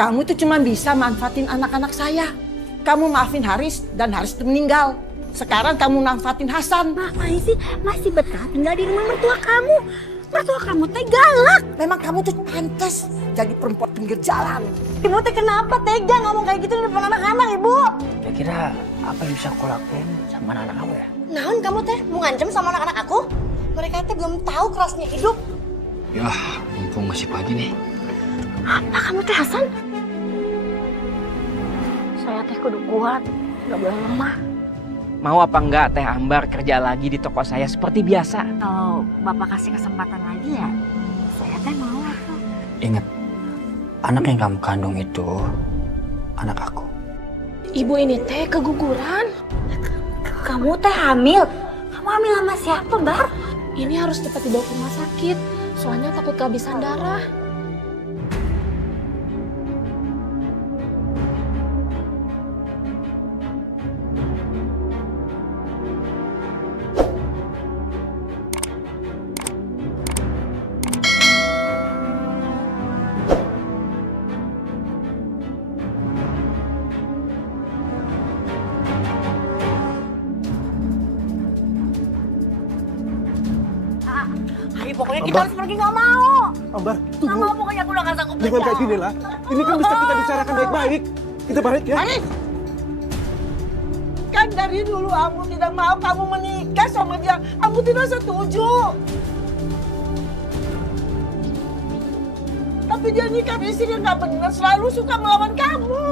Kamu itu cuma bisa manfaatin anak-anak saya. Kamu maafin Haris dan Haris itu meninggal. Sekarang kamu manfaatin Hasan. Ngapain sih masih betah tinggal di rumah mertua kamu? Mertua kamu teh galak. Memang kamu tuh pantas jadi perempuan pinggir jalan. Ibu teh kenapa tega ngomong kayak gitu di depan anak-anak, Ibu? Kira-kira apa yang bisa aku lakuin sama anak kamu ya? Naon kamu teh mau ngancam sama anak-anak aku? Mereka teh belum tahu kerasnya hidup. Ya, mumpung masih pagi nih. Apa kamu teh Hasan? Saya teh kudu kuat, nggak boleh lemah. Mau apa enggak Teh Ambar kerja lagi di toko saya seperti biasa? Kalau Bapak kasih kesempatan lagi ya, saya teh mau aku. Ingat, anak yang kamu kandung itu anak aku. Ibu ini teh keguguran. Kamu teh hamil? Kamu hamil sama siapa, Bar? Ini harus cepat dibawa ke rumah sakit. Soalnya takut kehabisan darah. Ayo pokoknya kita harus pergi, nggak mau. Ambar, Nggak mau pokoknya aku udah nggak sanggup jangan kayak gini lah. Ini kan bisa kita bicarakan baik-baik. Kita balik ya. Haris! Kan dari dulu Ambu tidak mau kamu menikah sama dia. Ambu tidak setuju. Tapi dia nikah istri yang gak benar, selalu suka melawan kamu.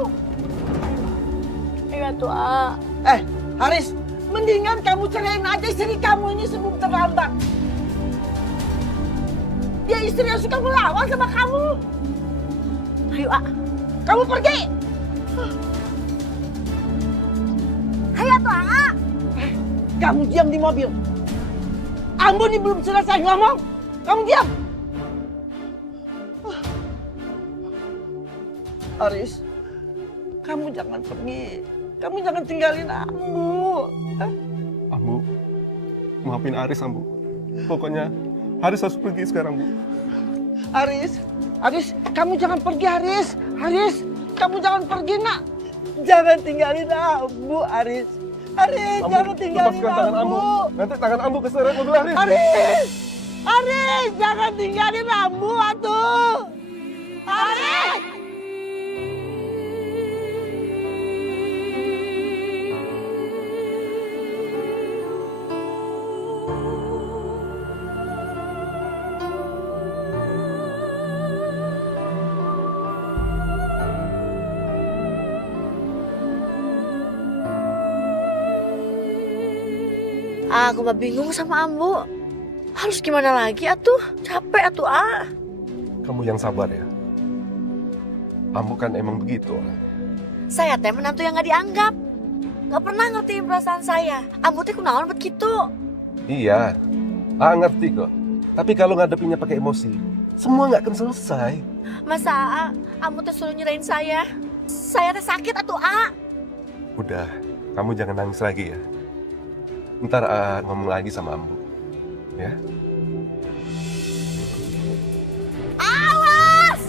Iya tuh, A. Haris, mendingan kamu ceraiin aja istri kamu ini sebelum terlambat. Dia istri yang suka melawan sama kamu. Ayo, A. Kamu pergi. Ayo tuh, A. Kamu diam di mobil. Ambu ini belum selesai ngomong. Kamu diam. Haris, kamu jangan pergi. Kamu jangan tinggalin Ambu. Ambu, maafin Aris, Ambu. Pokoknya Haris harus pergi sekarang, Bu. Haris, kamu jangan pergi, Haris. Haris, kamu jangan pergi, nak. Jangan tinggalin Ambu, Haris. Haris, Ambu, jangan tinggalin lepaskan tangan Ambu. Ambu. Nanti tangan Ambu keseret mobil Haris. Haris, jangan tinggalin Ambu, atuh. Haris! Aku mah bingung sama Ambu. Harus gimana lagi atuh? Capek atuh, A. Kamu yang sabar ya. Ambu kan emang begitu orangnya. Saya teh menantu yang nggak dianggap. Nggak pernah ngertiin perasaan saya. Ambu teh kunaon begitu. Iya, ngerti kok. Tapi kalau ngadepinnya pakai emosi, semua nggak akan selesai. Masa A, Ambu teh suruh nyerahin saya? Saya teh sakit atuh, A. Udah, kamu jangan nangis lagi ya. Ntar ngomong lagi sama Ambu. Ya. Awas!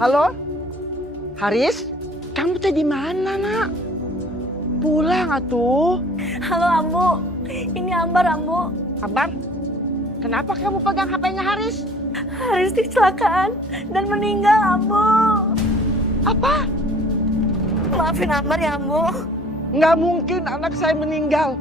Halo? Haris? Kamu teh di mana, nak? Pulang atuh. Halo, Ambu. Ini Ambar, Ambu. Ambar? Kenapa kamu pegang HP-nya Haris? Haris kecelakaan dan meninggal, Ambu. Apa? Maafin Ambar ya, Ambu. Nggak mungkin anak saya meninggal.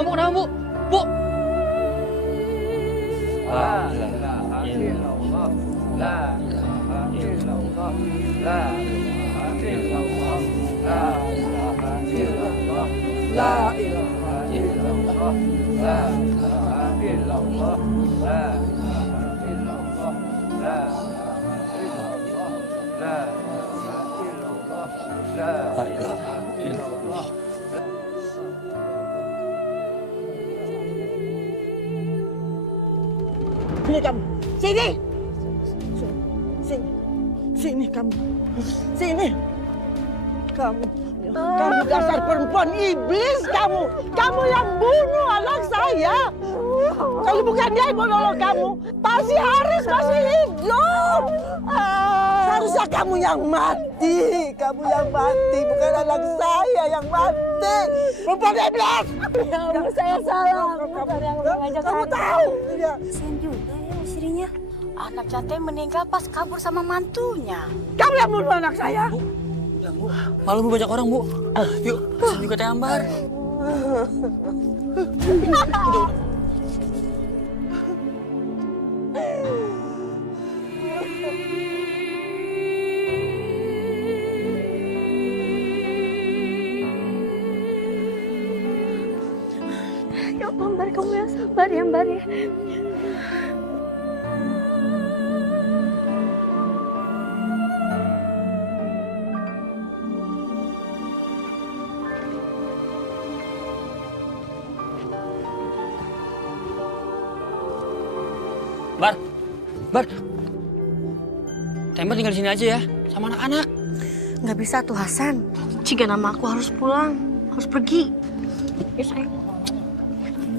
Ambu kenapa, Bu? Bu! La ilaha illallah. La ilaha illallah. La ilaha illallah. La ilaha illallah. La ilaha illallah. La ilaha illallah. La ilaha illallah. La ilaha illallah. La ilaha illallah. La ilaha Sini kamu. Sini. Sini. Sini kamu. Sini. Kamu dasar perempuan iblis kamu. Kamu yang bunuh anak saya. Kalau bukan dia yang menolong kamu, pasti Haris masih hidup. Seharusnya kamu yang mati. Kamu yang mati, bukan anak saya yang mati. Perempuan iblis. Ya ampun, saya salah. Bukan yang mengajak Kamu Anda. tahu. Kasian juga ya istrinya. Anak jate meninggal pas kabur sama mantunya. Kamu yang bunuh anak saya. Malu Bu, banyak orang Bu. Yuk, sini juga Teh Ambar. Ya Ambar, kamu yang sabar ya Ambar ya. Bar. Teh Ambar tinggal di sini aja ya, sama anak-anak. Nggak bisa tuh Hasan. Jika nama aku harus pulang, harus pergi. Ya sayang.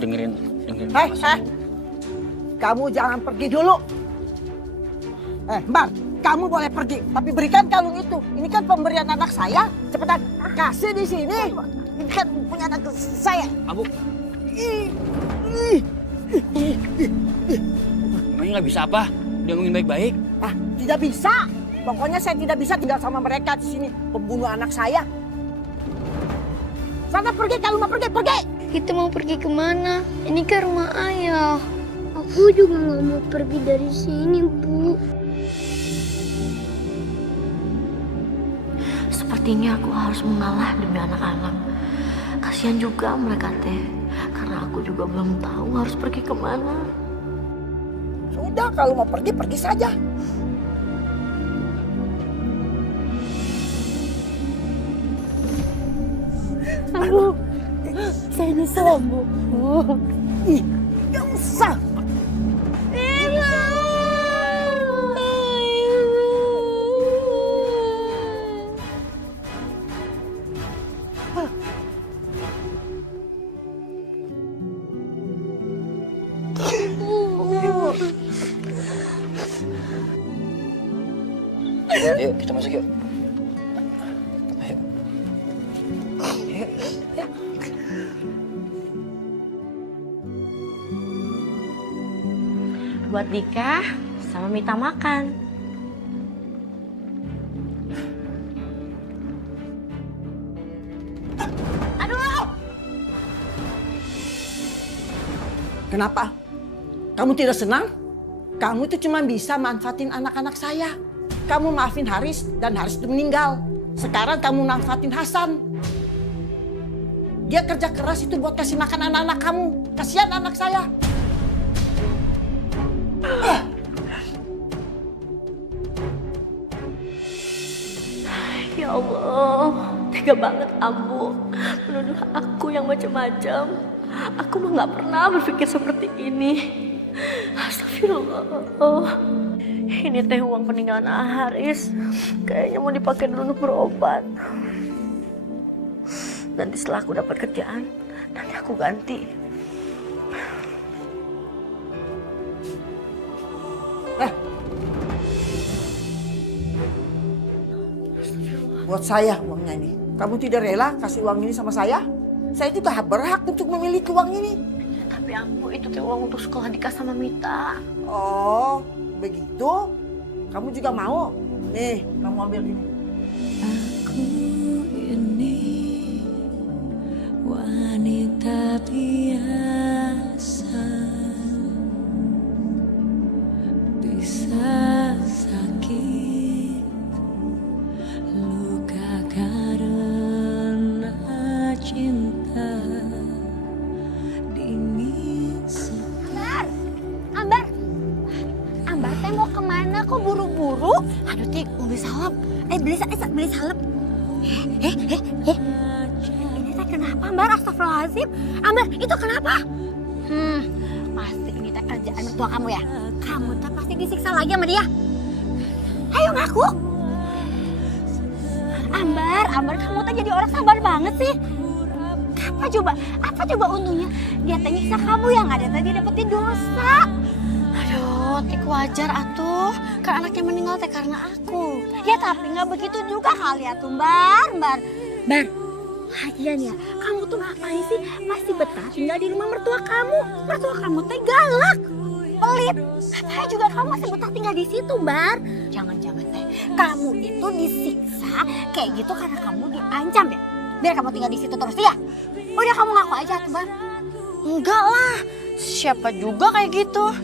Dengerin. Kamu jangan pergi dulu. Mbak, kamu boleh pergi, tapi berikan kalung itu. Ini kan pemberian anak saya. Cepetan kasih di sini. Ini kan punya anak saya. Abu. Emangnya nggak bisa apa? Dia ngomongin baik-baik. Tidak bisa. Pokoknya saya tidak bisa tinggal sama mereka di sini. Pembunuh anak saya. Sana pergi, kalau mau pergi. Kita mau pergi kemana? Ini kan rumah ayah. Aku juga nggak mau pergi dari sini, Bu. Sepertinya aku harus mengalah demi anak-anak. Kasihan juga mereka teh. Karena aku juga belum tahu harus pergi kemana. Sudah, kalau mau pergi, pergi saja. Bu, saya nyesel, Bu. Yang sah. Yuk, kita masuk yuk. Ayo. Buat Dika sama Mita makan. Kenapa? Kamu tidak senang? Kamu itu cuma bisa manfaatin anak-anak saya. Kamu maafin Haris dan Haris itu meninggal. Sekarang kamu manfaatin Hasan. Dia kerja keras itu buat kasih makan anak-anak kamu. Kasihan anak saya. Ya Allah, tega banget Ambu menuduh aku yang macam-macam. Aku mah nggak pernah berpikir seperti ini. Astagfirullah. Ini teh uang peninggalan Haris. Kayaknya mau dipakai dulu untuk berobat. Nanti setelah aku dapat kerjaan, nanti aku ganti. Buat saya uangnya ini. Kamu tidak rela kasih uang ini sama saya? Saya juga berhak untuk memiliki uang ini. Tapi Ambu, itu teh uang untuk sekolah Dika sama Mita. Oh, begitu? Kamu juga mau? Nih, kamu ambil ini. Aku ini wanita biasa, bisa sakit, luka karena cinta, dingin. Ambar teh mau kemana? Kok buru-buru? Aduh Tik, mau beli salep. Beli salep. Ini teh kenapa, Ambar? Astagfirullahaladzim. Ambar, itu kenapa? Pasti ini teh kerjaan mertua kamu ya. Kamu tuh pasti disiksa lagi sama dia. Ayo ngaku. Ambar, kamu tuh jadi orang sabar banget sih. Apa coba untungnya dia teh nyiksa kamu yang ada tadi dapetin dosa. Aduh, Tik wajar atuh. Kan anaknya meninggal teh karena aku. Ya tapi nggak begitu juga kali ya tuh, Bar. Lagian ya, kamu tuh ngapain sih masih betah tinggal di rumah mertua kamu? Mertua kamu teh galak, pelit. Ngapain juga kamu masih betah tinggal di situ, Bar? Jangan-jangan teh kamu itu disiksa kayak gitu karena kamu diancam ya? Biar kamu tinggal di situ terus ya? Udah kamu ngaku aja tuh, Bar. Enggak lah, siapa juga kayak gitu.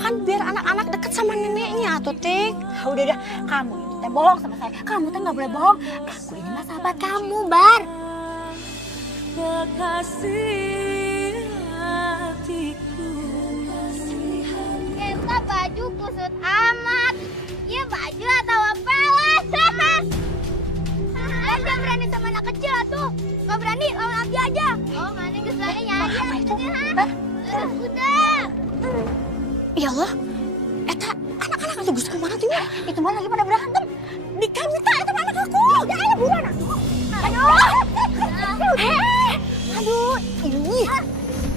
Kan biar anak-anak deket sama neneknya tuh, Tik. Udah, kamu itu teh bohong sama saya. Kamu teh nggak boleh bohong. Aku ini mah sahabat kamu, Bar. Kekasih hatiku. Kita baju kusut amat. Ya baju atau apa lah. Jangan berani sama anak kecil tuh. Gak berani lawan Abi aja. Oh mana kesulitannya nyari aja. Udah. Ya Allah, eta anak-anak itu Gus kemana tuh ya? Itu mana lagi pada berantem? Di kamita itu anak aku. Ya ayo buruan aku. Aduh, ini.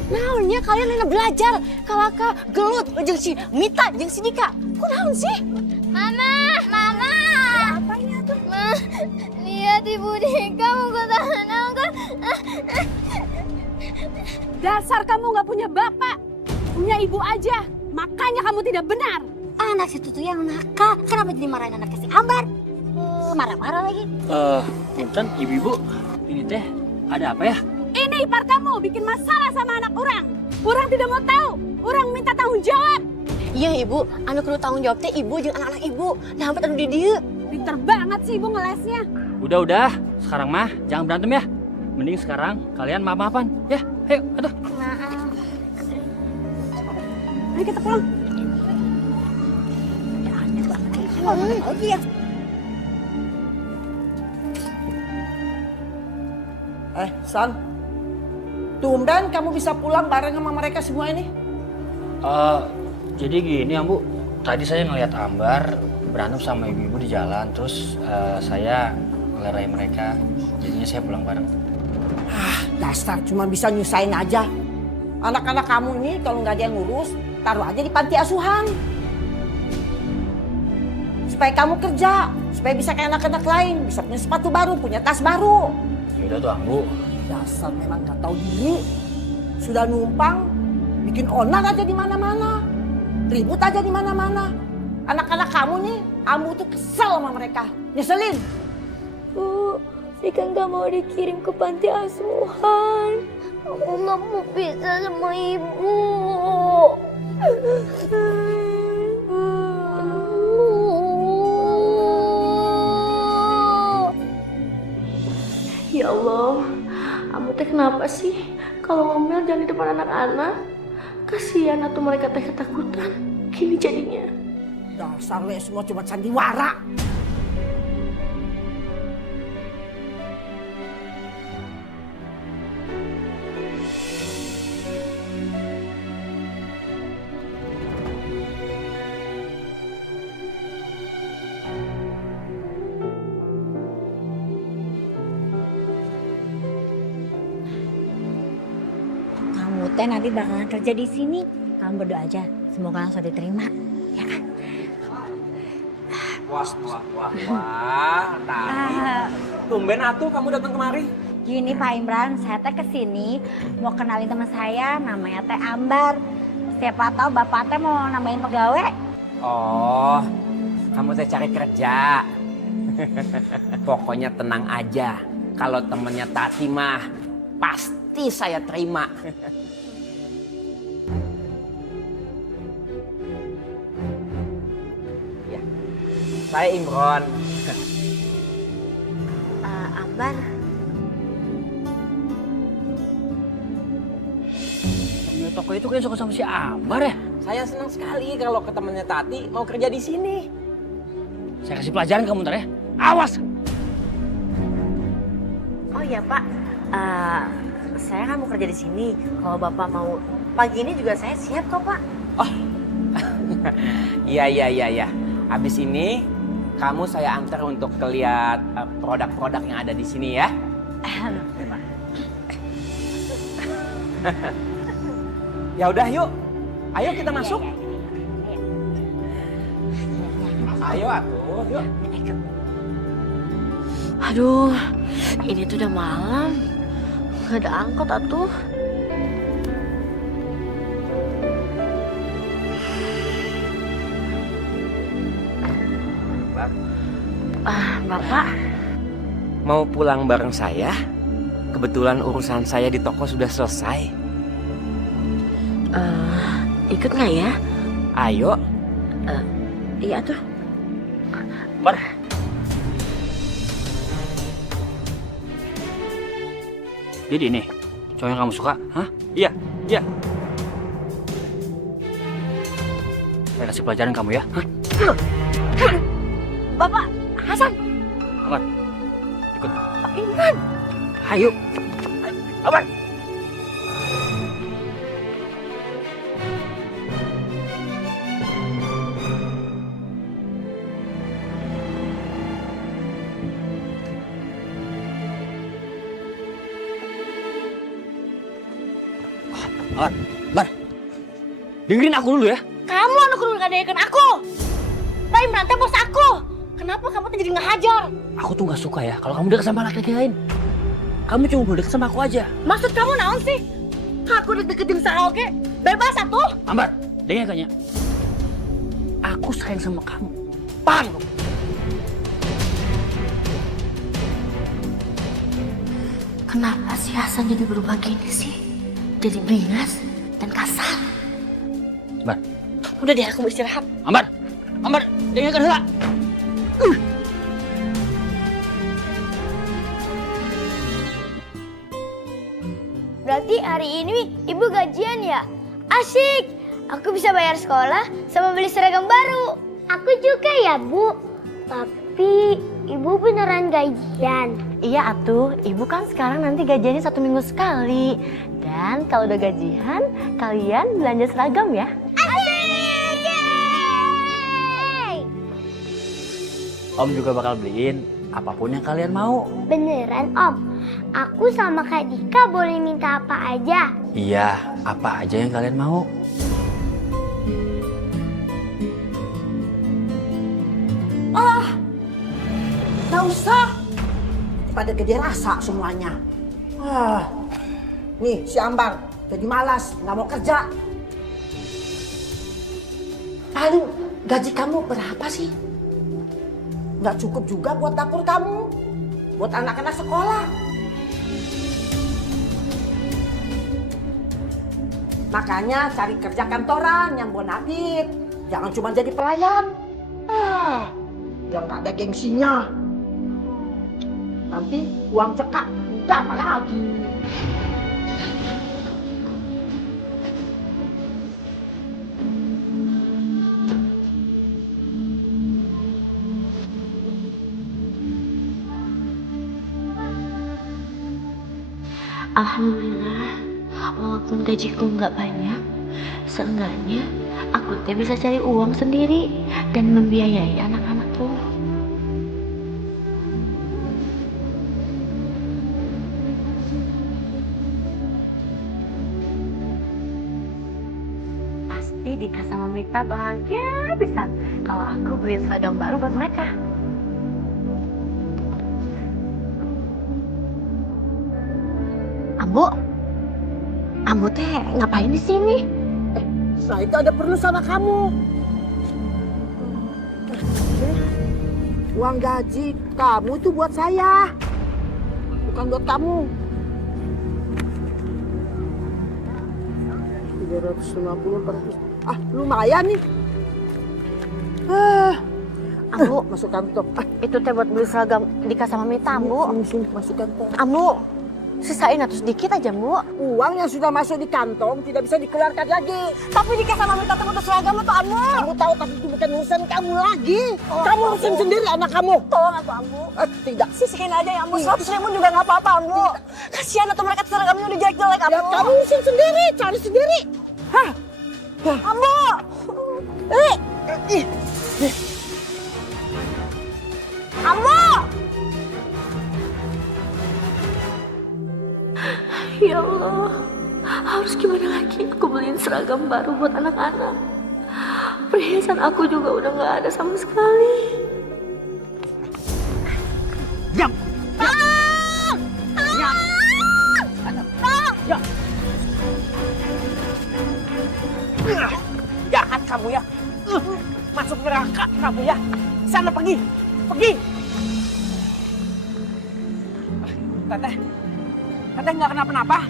Naonnya kalian enak belajar kalau ke gelut jeung si Mita jeung si Dika. Kunaon sih? Mama. Apa ini tuh? Lihat ibu Dika mau ke tanah kan. Dasar kamu nggak punya bapak, punya ibu aja. Makanya kamu tidak benar. Anak situ tuh yang nakal. Kenapa jadi marahin anak si Ambar? Marah-marah lagi. Punten ibu-ibu, ini teh ada apa ya? Ini ipar kamu bikin masalah sama anak orang. Orang tidak mau tahu. Orang minta tanggung jawab. Iya, Ibu. Anu kudu tanggung jawab teh ibu jeung anak-anak ibu. Nah, hampir anu di dieu. Pinter banget sih ibu ngelesnya. Udah. Sekarang mah jangan berantem ya. Mending sekarang kalian maaf-maafan. Ya, ayo, aduh. Ayo kita pulang. Iya. San, tumben kamu bisa pulang bareng sama mereka semua ini? Jadi gini ya Bu, tadi saya ngeliat Ambar berantem sama ibu-ibu di jalan, terus saya ngelerai mereka, jadinya saya pulang bareng. Dasar cuma bisa nyusahin aja. Anak-anak kamu ini kalau nggak ada yang ngurus, taruh aja di panti asuhan. Supaya kamu kerja, supaya bisa kayak anak-anak lain, bisa punya sepatu baru, punya tas baru. Yaudah tuh Bu. Dasar memang nggak tahu diri. Sudah numpang, bikin onar aja di mana-mana, ribut aja di mana-mana. Anak-anak kamu nih, Ambu tuh kesel sama mereka, nyeselin. Bu, Rika nggak mau dikirim ke panti asuhan. Aku nggak mau pisah sama ibu. Ya Allah, kamu teh kenapa sih kalau ngomel jangan di depan anak-anak? Kasihan atuh mereka teh ketakutan. Gini jadinya. Dasar le semua cuma sandiwara. Kamu teh nanti bakalan kerja di sini. Kamu berdoa aja, semoga langsung diterima, ya kan? Wah, tadi. Tumben atuh kamu datang kemari. Gini Pak Imran, saya teh kesini mau kenalin teman saya, namanya teh Ambar. Siapa tahu Bapak teh mau nambahin pegawai. Oh, kamu teh cari kerja. Pokoknya tenang aja. Kalau temennya Tati mah pasti saya terima. Ya, saya Imron. Ambar, Pemilik toko itu kayak suka sama si Ambar ya? Saya senang sekali kalau ke temennya Tati mau kerja di sini. Saya kasih pelajaran kamu ntar ya. Awas! Oh iya Pak, saya kan mau kerja di sini. Kalau Bapak mau pagi ini juga saya siap kok Pak. Oh, Iya. Habis ini kamu saya antar untuk lihat produk-produk yang ada di sini ya. Ya udah yuk. Ayo kita masuk. Ayo atuh, yuk. Aduh, ini tuh udah malam. Gak ada angkot atuh. Bapak. Mau pulang bareng saya? Kebetulan urusan saya di toko sudah selesai. Ikut nggak ya? Ayo. Iya tuh. Bar. Jadi nih, cowok yang kamu suka? Hah? Iya. Saya kasih pelajaran kamu ya. Hah? Bapak, Hasan. Amar, ikut. Imran. Ayo. Amar. Bar. Dengerin aku dulu ya. Kamu anu kudu ngadekeun aku. Pak Imran teh bos aku. Kenapa kamu tuh jadi ngehajar? Aku tuh gak suka ya kalau kamu deket sama laki-laki lain. Kamu cuma boleh deket sama aku aja. Maksud kamu naon sih? Aku deketin saha oge. Bebas atuh. Ambar, dengar kayaknya. Aku sayang sama kamu. Paham? Kenapa si Hasan jadi berubah gini sih? Jadi beringas dan kasar. Ambar. Udah deh, aku mau istirahat. Ambar, dengarkan heula. Berarti hari ini ibu gajian ya? Asyik! Aku bisa bayar sekolah sama beli seragam baru. Aku juga ya, Bu. Tapi ibu beneran gajian. Iya atuh, ibu kan sekarang nanti gajiannya 1 minggu sekali. Dan kalau udah gajian, kalian belanja seragam ya. Asyik! Yeay! Om juga bakal beliin apapun yang kalian mau. Beneran, Om? Aku sama Kak Dika boleh minta apa aja? Iya, apa aja yang kalian mau. Nggak usah. Pada gede rasa semuanya. Nih si Ambar jadi malas, nggak mau kerja. Paling gaji kamu berapa sih? Nggak cukup juga buat dapur kamu, buat anak-anak sekolah. Makanya cari kerja kantoran yang bonafit, jangan cuma jadi pelayan. Yang nggak ada gengsinya. Nanti uang cekak, apa lagi? Alhamdulillah, walaupun gajiku nggak banyak, seenggaknya aku teh bisa cari uang sendiri dan membiayai anak-anakku. Pasti Dika sama Mita bahagia bisa kalau aku beliin seragam baru buat mereka. Ambo teh ngapain di sini? Saya itu ada perlu sama kamu. Uang gaji kamu itu buat saya, bukan buat kamu. 350 lumayan nih. Ambo, masuk kantong. itu teh buat beli seragam Dika sama Mita, Ambo. Sini, masuk kantong. Ambo, sisain atus dikit aja, Bu. Uang yang sudah masuk di kantong tidak bisa dikeluarkan lagi. Tapi Dika sama Mita tuh butuh seragam atau Ambo? Kamu tahu, tapi itu bukan urusan kamu lagi. Kamu urusin sendiri anak kamu. Tolong aku, Ambo. Tidak. Sisihin aja ya, Ambo. 100.000 juga nggak apa-apa, Ambo. Kasihan atau mereka seragamnya udah jelek-jelek, Ambo. Ya kamu urusin sendiri, cari sendiri. Hah? Ambo! Ambo! Ya Allah, harus gimana lagi aku beliin seragam baru buat anak-anak. Perhiasan aku juga udah gak ada sama sekali. Diam! Diam! Diam! Jahat kamu ya! Masuk neraka kamu ya! Sana pergi! Pergi! Teteh nggak kenapa-napa?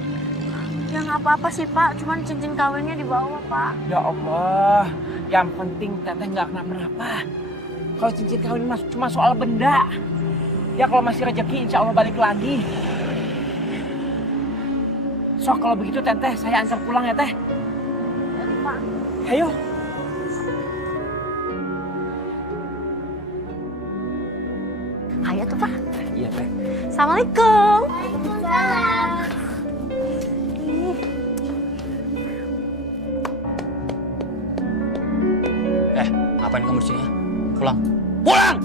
Ya nggak apa-apa sih Pak, cuman cincin kawinnya dibawa Pak. Ya Allah, yang penting teteh nggak kenapa-napa. Kalau cincin kawin cuma soal benda. Ya kalau masih rezeki insya Allah balik lagi. So kalau begitu teteh saya antar pulang ya teh. Jadi Pak. Ayo. Ayo tuh Pak. Iya teh. Assalamualaikum. Ngapain kamu di sini ya? Pulang. Pulang!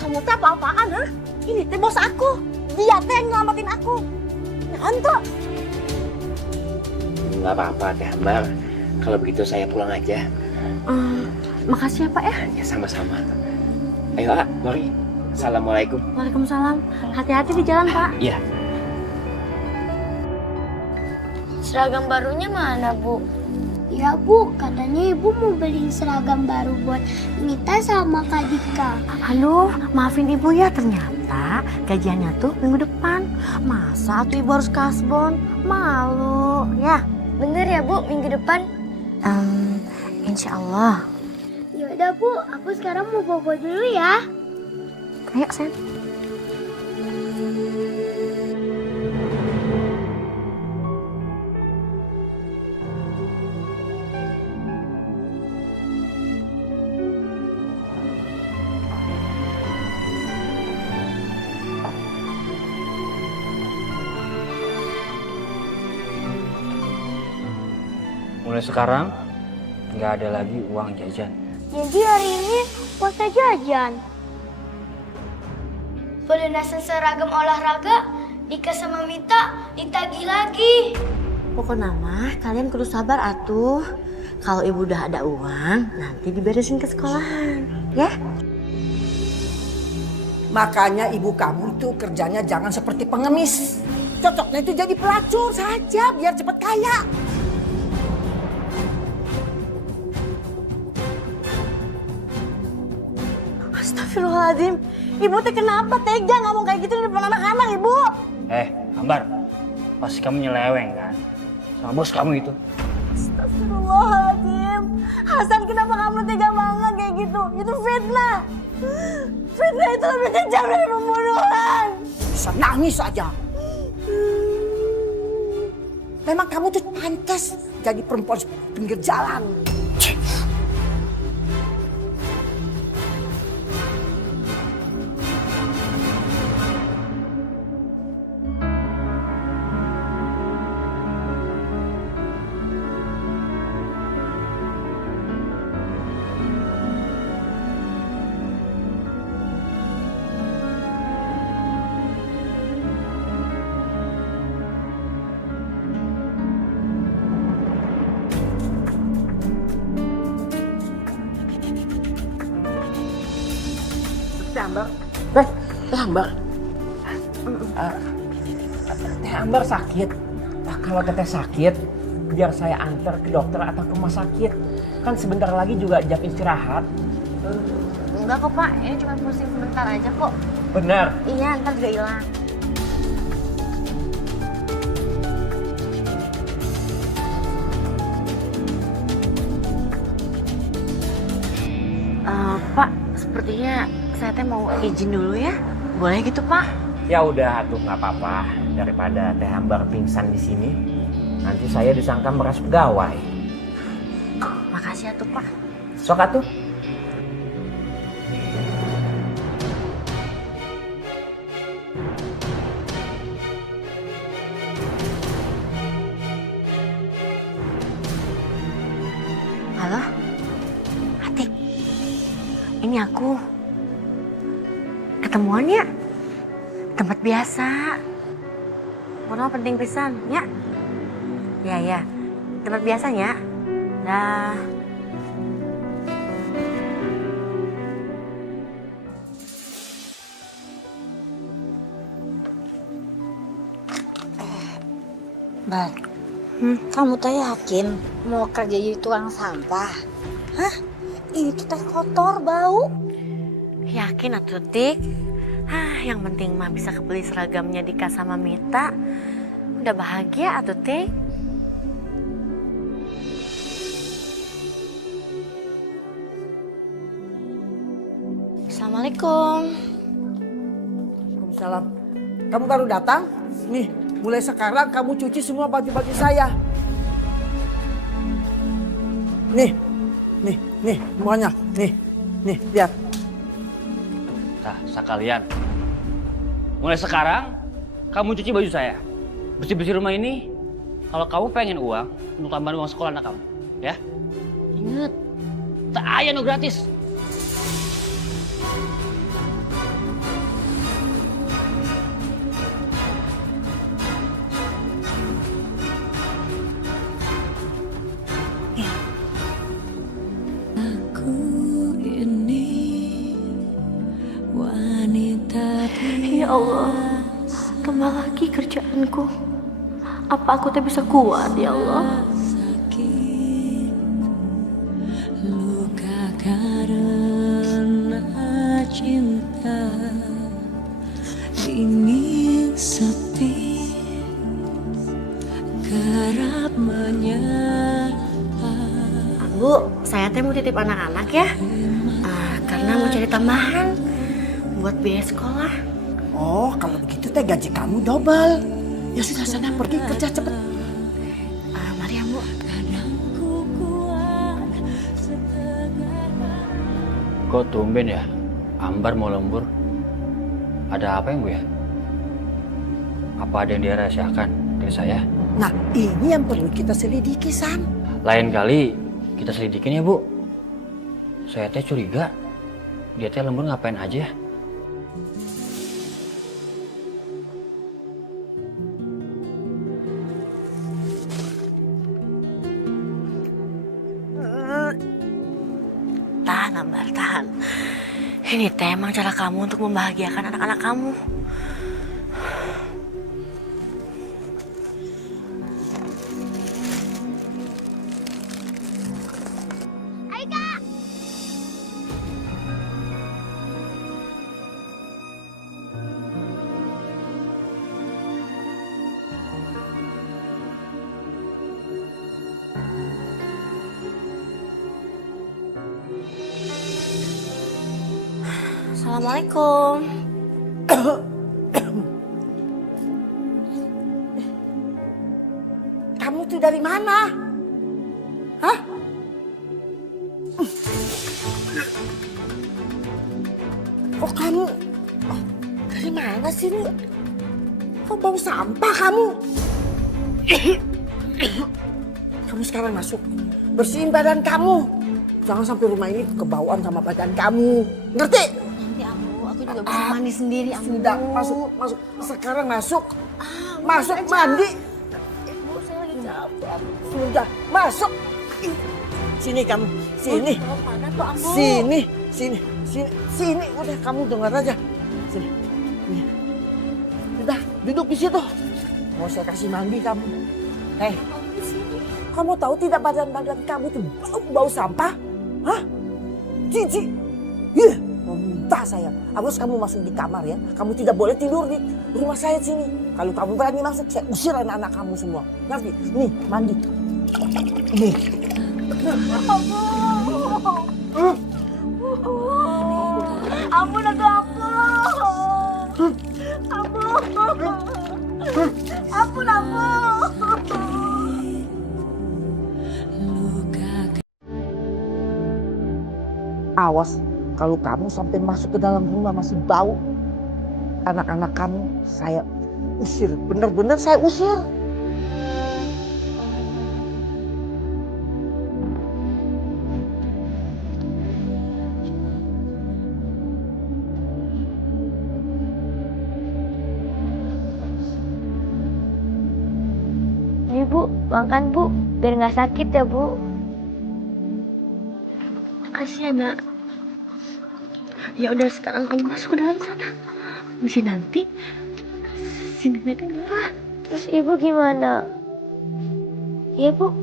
Kamu teh apa-apaan, ha? Ini teh bos aku. Dia teh yang nyelamatin aku. Nyanto. Nggak apa-apa teh Ambar. Kalau begitu saya pulang aja. Makasih ya Pak ya. Ya sama-sama. Ayo mari. Assalamualaikum. Waalaikumsalam. Hati-hati di jalan Pak. Iya. Seragam barunya mana, Bu? Ya, Bu. Katanya Ibu mau beliin seragam baru buat Mita sama Kak Dika. Aduh, maafin ibu ya, ternyata gajiannya tuh minggu depan. Masa tuh ibu harus kasbon? Malu, ya? Bener ya, Bu? Minggu depan? Insya Allah. Yaudah, Bu. Aku sekarang mau bobo dulu ya. Ayo, Sen. Mulai sekarang nggak ada lagi uang jajan. Jadi hari ini puasa jajan. Pelunasan seragam olahraga Dika sama Mita ditagih lagi. Pokoknya mah kalian kudu sabar atuh. Kalau ibu udah ada uang, nanti diberesin ke sekolahan, ya? Makanya ibu kamu itu kerjanya jangan seperti pengemis. Cocoknya itu jadi pelacur saja biar cepat kaya. Astagfirullahaladzim. Ibu teh kenapa tega ngomong kayak gitu di depan anak-anak, Ibu? Ambar, pasti kamu nyeleweng kan? Sama bos kamu itu. Astagfirullahaladzim. Hasan, kenapa kamu tega banget kayak gitu? Itu fitnah. Fitnah itu lebih kejam dari pembunuhan. Bisa nangis aja. Memang kamu tuh pantas jadi perempuan pinggir jalan. Teh Ambar. Teh Ambar sakit. Nah, kalau teteh sakit, biar saya antar ke dokter atau ke rumah sakit. Kan sebentar lagi juga jam istirahat. Enggak kok Pak, ini cuma pusing sebentar aja kok. Benar. Iya, ntar juga hilang. Pak, sepertinya saya teh mau izin dulu ya. Boleh gitu Pak? Ya udah tuh nggak apa-apa, daripada Teh Ambar pingsan di sini. Nanti saya disangka meras pegawai. Makasih ya tuh Pak. Sok atuh. tempat biasa. Pokoknya penting pisan, ya. Ya. Tempat biasanya. Dah. Bar, kamu teh yakin mau kerja jadi tukang sampah? Hah? Ini kita kotor, bau. Yakin atuh, Tik? Yang penting mah bisa kebeli seragamnya Dika sama Mita. Udah bahagia atuh, Tik. Assalamualaikum. Waalaikumsalam. Kamu baru datang? Nih, mulai sekarang kamu cuci semua baju-baju saya. Nih, semuanya. Nih, lihat. Nah, sekalian. Mulai sekarang, kamu cuci baju saya. Bersih-bersih rumah ini. Kalau kamu pengen uang, untuk tambahan uang sekolah anak kamu. Ya? Ingat, tak ayah no gratis. Ya Allah, tambah lagi kerjaanku. Apa aku tak bisa kuat, ya Allah? Luka karena cinta, ingin sepi, kerap menyapa. Bu, saya teh mau titip anak-anak ya. Karena mau cari tambahan buat biaya sekolah. Oh, kalau begitu teh gaji kamu double. Ya sudah sana pergi kerja cepet. Mari ya, Bu. Kok tumben ya? Ambar mau lembur. Ada apa yang Bu ya? Apa ada yang dirahasiakan dari saya? Nah, ini yang perlu kita selidiki, San. Lain kali kita selidikin ya Bu. Saya teh curiga. Dia teh lembur ngapain aja ya? Tahan, Ambar, tahan. Ini teh emang cara kamu untuk membahagiakan anak-anak kamu. Assalamualaikum. Kamu tuh dari mana? Hah? Oh, kamu dari mana sih ini? Kok bau sampah kamu? Kamu sekarang masuk. Bersihin badan kamu. Jangan sampai rumah ini kebauan sama badan kamu. Ngerti? Nanti Ambu, aku juga bisa mandi sendiri, Ambu. Sudah, masuk. Sekarang masuk. Masuk mandi. Ibu, saya lagi capek, Ambu. Sudah, masuk. Sini kamu, sini. Mana tuh, Ambu? Sini. Udah, kamu dengar aja. Sini. Nih. Udah, duduk di situ. Mau saya kasih mandi kamu. Kamu tahu tidak badan-badan kamu itu bau sampah? Hah? Cici. Mau muntah saya. Awas kamu masuk di kamar ya. Kamu tidak boleh tidur di rumah saya sini. Kalau kamu berani masuk, saya usir anak-anak kamu semua. Ngerti? Nih, mandi. Nih. Ampun aku ampun. Ampun. Awas, kalau kamu sampai masuk ke dalam rumah masih bau, anak-anak kamu saya usir. Bener-bener saya usir. Bu. Makan, Bu. Biar nggak sakit ya, Bu. Makasih ya, Nak. Ya udah sekarang kamu masuk ke dalam sana. Mesti nanti si nenek dengar. Terus Ibu gimana? Iya, Bu.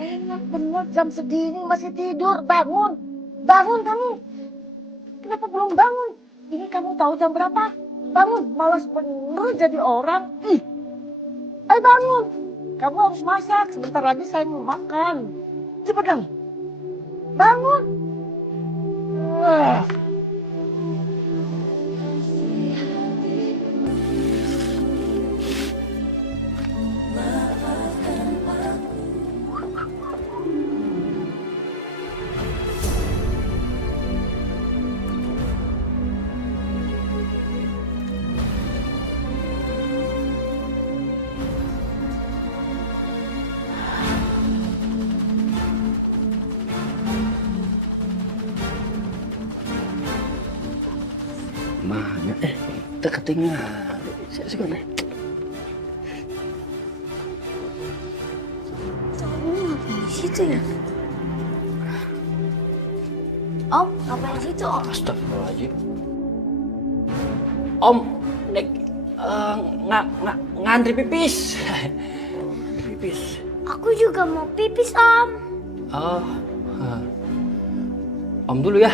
Enak bener jam segini masih tidur. Bangun. Bangun kamu. Kenapa belum bangun? Ini kamu tahu jam berapa? Bangun. Malas bener jadi orang. Ih. Ayo bangun. Kamu harus masak. Sebentar lagi saya mau makan. Cepat dong. Bangun. Wah. Mana? Kita ketinggalan. Sekarang. Di situ ya? Om, ngapain di situ, Om? Astagfirullahaladzim. Om, ngantri pipis. Pipis. Aku juga mau pipis, Om. Oh, Om dulu ya.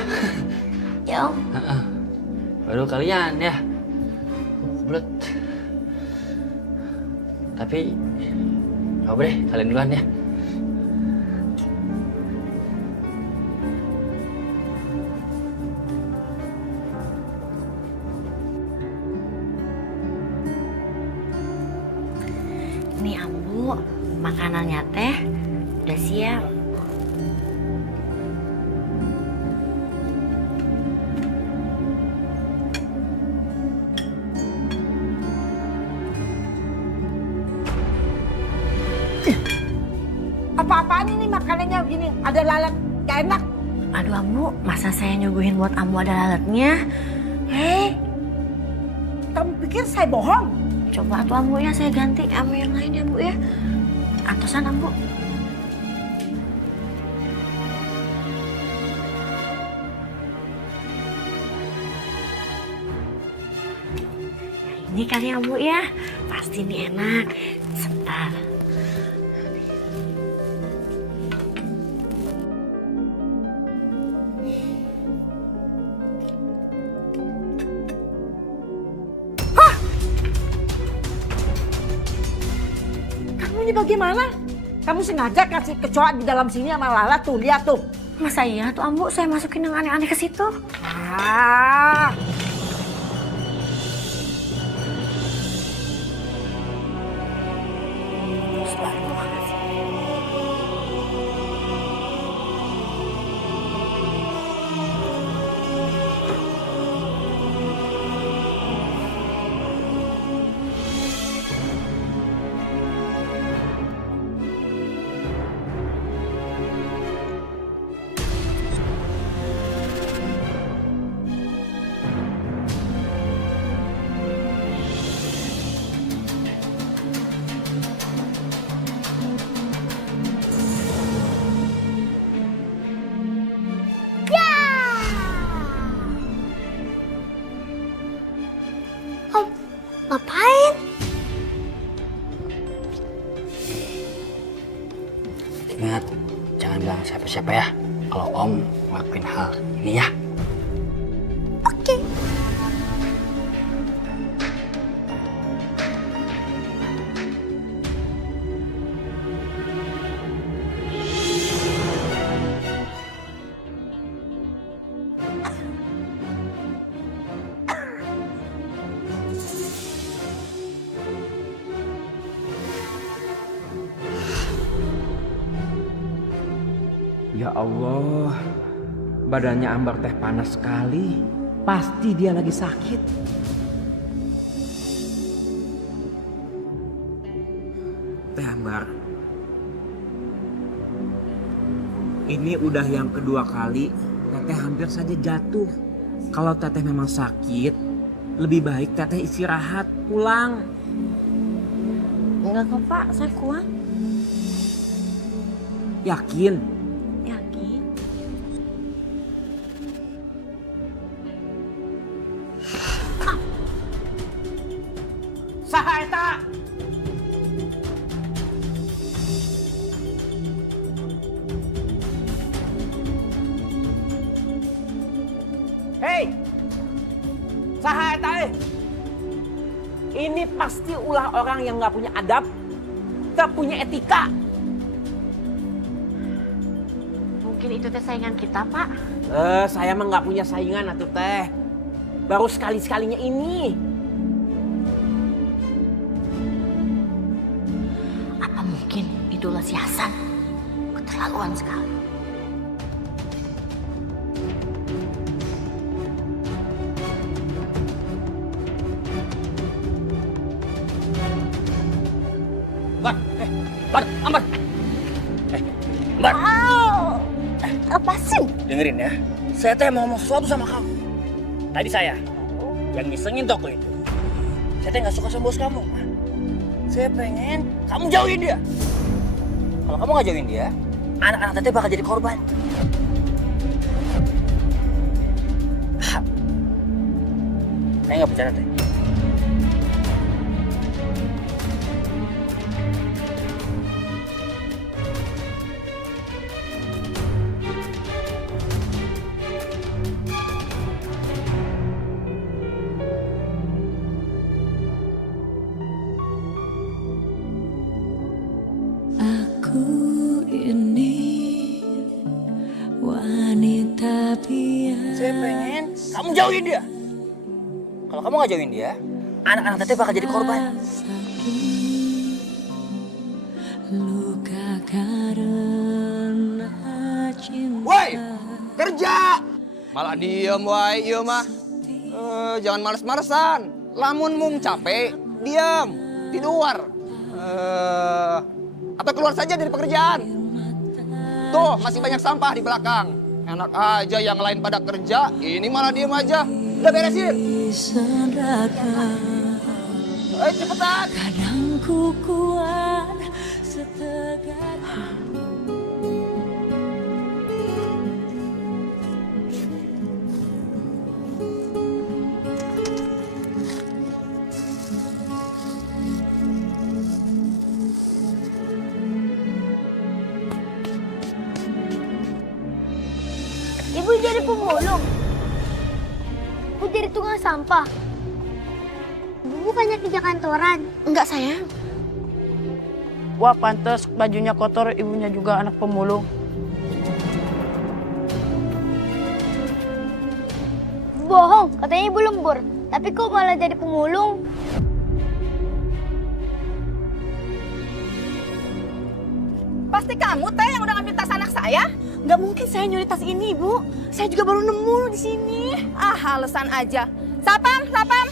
Ya, Om. Baru kalian ya. Bulat. Tapi nggak boleh kalian duluan ya. Ini Ambu, makanannya teh udah siap. Apa-apaan ini makanannya begini? Ada lalat, gak enak. Aduh Ambu, masa saya nyuguhin buat Ambu ada lalatnya? Kamu pikir saya bohong? Coba tuh Ambu ya, saya ganti Ambu yang lain ya Bu ya. Atosan Ambu. Ini kali Ambu ya, pasti ini enak. Sebentar. Ini bagaimana? Kamu sengaja kasih kecoa di dalam sini sama lalat tuh, lihat tuh. Masa iya tuh Ambu saya masukin yang aneh-aneh ke situ? Ah. Ngapain? Ingat, jangan bilang siapa-siapa ya kalau Om ngelakuin hal ini ya. Oke. Ya Allah, badannya Ambar teh panas sekali. Pasti dia lagi sakit. Teteh Ambar. Ini udah yang kedua kali Teteh hampir saja jatuh. Kalau Teteh memang sakit, lebih baik Teteh istirahat, pulang. Enggak kok Pak, saya kuat. Yakin? Yakin. Saha eta? Hei! Saha eta eh? Ini pasti ulah orang yang gak punya adab, gak punya etika. Mungkin itu teh saingan kita, Pak. Saya mah gak punya saingan atuh teh. Baru sekali-sekalinya ini. Apa mungkin itulah si Hasan? Keterlaluan sekali. Bar, Ambar. Ambar. Apa sih? Dengerin ya. Saya teh mau ngomong sesuatu sama kamu. Tadi saya yang ngisengin toko itu. Saya teh nggak suka sama bos kamu. Saya pengen kamu jauhin dia. Kalau kamu nggak jauhin dia, anak-anak teteh bakal jadi korban. Paham? Saya nggak bercanda teh. Aku ini wanita biasa. Saya pengen kamu jauhin dia. Kalau kamu nggak jauhin dia, anak-anak teteh bakal jadi korban. Luka karena cinta. Woi, kerja! Malah diem woi, iya mah. Jangan males-malesan. Lamun mung capek, diam, di luar. Atau keluar saja dari pekerjaan. Tuh, masih banyak sampah di belakang. Enak aja yang lain pada kerja, ini malah diem aja. Udah beresin. Ayo cepetan. Kadang ku kuat setegak. Ibu jadi pemulung. Ibu jadi tukang sampah. Ibu bukannya kerja kantoran. Enggak, sayang. Wah, pantas bajunya kotor, ibunya juga anak pemulung. Bohong, katanya ibu lembur. Tapi kok malah jadi pemulung? Pasti kamu teh yang udah ngambil tas anak saya? Nggak mungkin saya nyuri tas ini, Bu. Saya juga baru nemu di sini. Ah, alasan aja. Sapam, Sapam.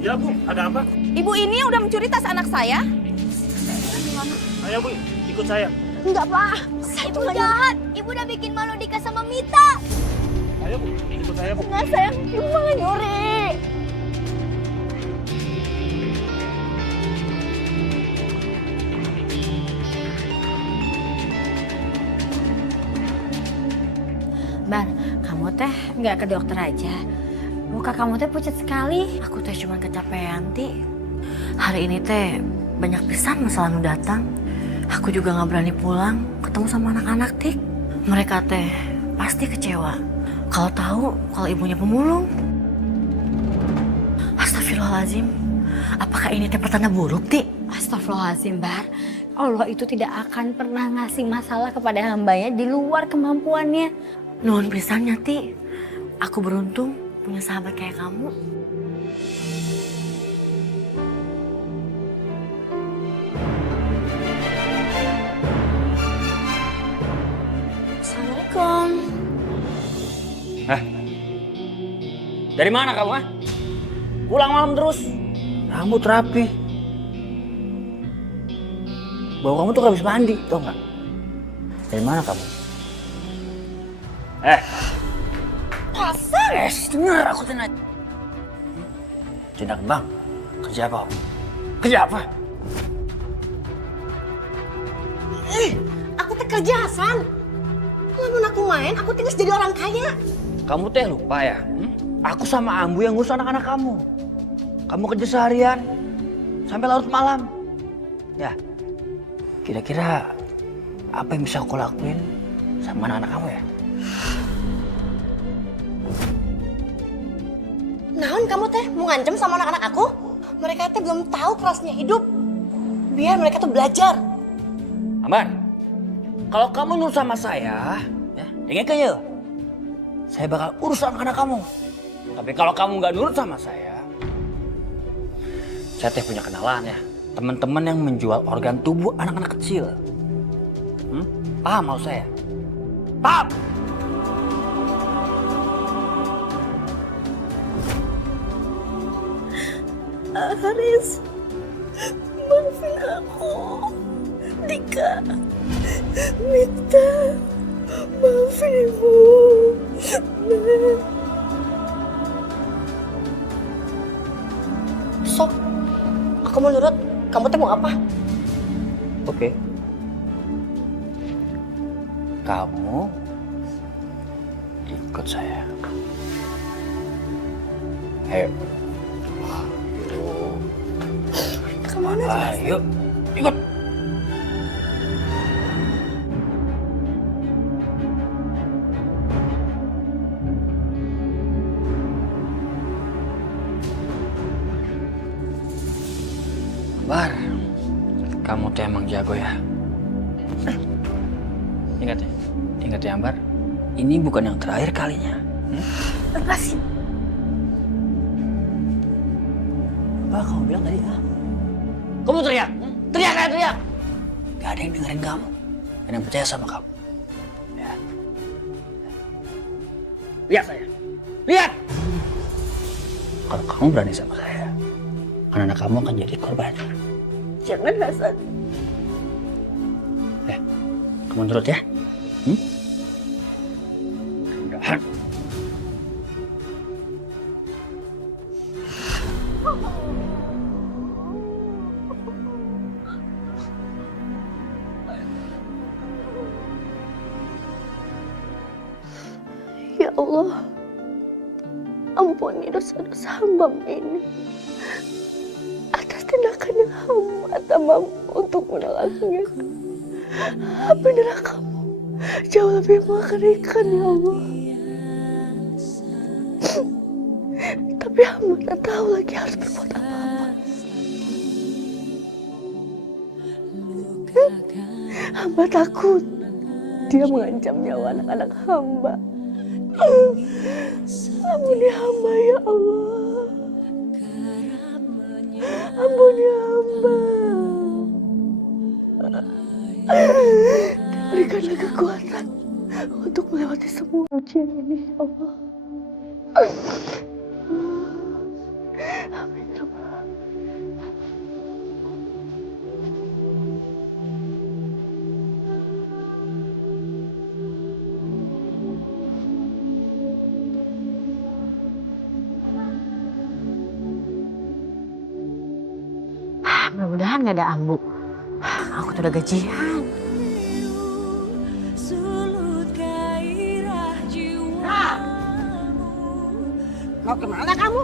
Ya Bu, ada apa? Ibu ini udah mencuri tas anak saya. Ayo Bu, ikut saya. Enggak, Pak. Saya Ibu jahat. Ibu udah bikin malu Dika sama Mita. Ayo Bu, ikut saya Bu. Enggak, sayang. Ibu malah nyuri. Bar, kamu teh nggak ke dokter aja. Muka kamu teh pucat sekali. Aku teh cuma kecapean, Ti. Hari ini teh banyak pisan masalah nu datang. Aku juga nggak berani pulang ketemu sama anak-anak, Tik. Mereka teh pasti kecewa kalau tahu kalau ibunya pemulung. Astagfirullahaladzim. Apakah ini teh pertanda buruk, Ti? Astagfirullahaladzim, Bar. Allah itu tidak akan pernah ngasih masalah kepada hambanya di luar kemampuannya. Nuhun pisannya, Ti. Aku beruntung punya sahabat kayak kamu. Assalamualaikum. Dari mana kamu, ah? Pulang malam terus. Rambut rapi. bahwa kamu tuh gak habis mandi, tau nggak? Dari mana kamu? Pasar. Dengar aku tenang. Cinta Kembang, kerja apa kamu? Kerja apa? Aku teh kerja, Hasan. Lamun aku main, aku tinggal jadi orang kaya. Kamu teh lupa ya? Aku sama Ambu yang ngurus anak-anak kamu. Kamu kerja seharian sampai larut malam. Ya, kira-kira apa yang bisa aku lakuin sama anak-anak kamu ya? Naon kamu teh mau ngancem sama anak-anak aku? Mereka teh belum tahu kerasnya hidup. Biar mereka tuh belajar. Ambar, kalau kamu nurut sama saya, ya, dengar kaya, saya bakal urus anak-anak kamu. Tapi kalau kamu nggak nurut sama saya teh punya kenalan ya, teman-teman yang menjual organ tubuh anak-anak kecil. Paham mau saya? Paham? Haris, maafin aku. Dika, Mita, maafin ibu. Sok, aku mau nurut. Kamu teh mau apa? Oke. Kamu ikut saya. Ayo. Kemana? Ayo, ikut. Bar, kamu tuh emang jago ya. Ingat ya Ambar, ini bukan yang terakhir kalinya. Lepasin. Apa kamu bilang tadi? Kamu teriak, teriak. Gak ada yang dengerin kamu, gak ada yang percaya sama kamu. Ya. Lihat saya, lihat. Kalau kamu berani sama saya, anak-anak kamu akan jadi korban. Jangan, Hasan. Kamu nurut ya? Mudah-mudahan. Ya Allah, ampuni dosa-dosa hamba ini. Atas tindakan yang hamba tak mampu untuk menolaknya. Apabila kamu jauh lebih mengerikan, ya Allah. Tapi hamba tak tahu lagi harus berbuat apa-apa. Hamba takut dia mengancam nyawa anak-anak hamba. Ampuni hamba, ya Allah. Ampuni hamba. Berikanlah kekuatan untuk melewati semua ujian ini, ya Allah. Amin, ya Allah. Mudah-mudahan gak ada Ambu. Aku tuh udah gajian. Mau kemana kamu?